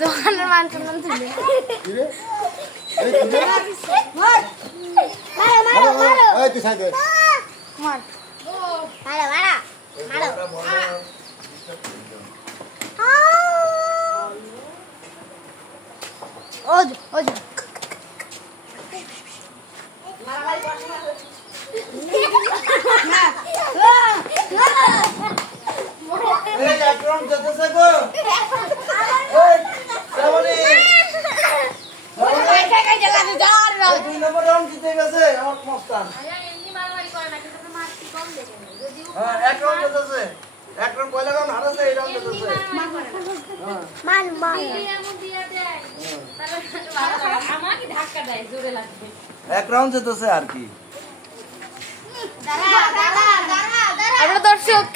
জোহানের মানছন তুলে রে মারো মারো ওই তুই সাইডে মার মারো মারো মারো ওজ ওজ এই আকরাম যেতেছে গো এই শ্রাবণী দুই নম্বর রাউন্ড জিতে গেছে আমার মস্তান হ্যাঁ এক রাউন্ড যেতেছে এক রাউন্ড পয়লা রাউন্ড হারাছে এই রাউন্ড যেতেছে মান মান আমাকে ধাক্কা দেয় জোরে লাগবে এক রাউন্ড যেতেছে আর কি আমরা দর্শক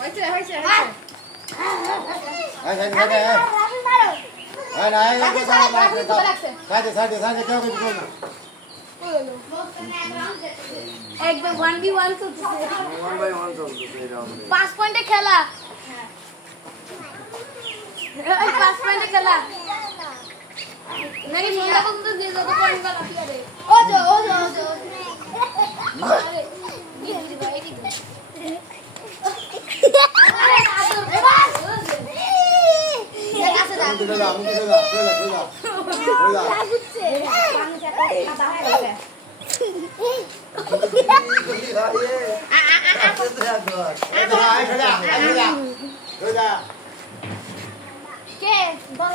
হইছে হইছে আয় সাইডে আয় না আয় সাইডে সাইডে সাইডে কেউ কিছু বল না একদম 1v1 চলতেছে 1 বাই 1 চলতেছে এই রাউন্ডে 5 পয়েন্টে খেলা 5 পয়েন্টে খেলা নাকি সন্ধ্যা পর্যন্ত যে যত পয়েন্ট গেল আরে ওজো ওজো ওজো আরে গিরি ভাই গিরি কে বল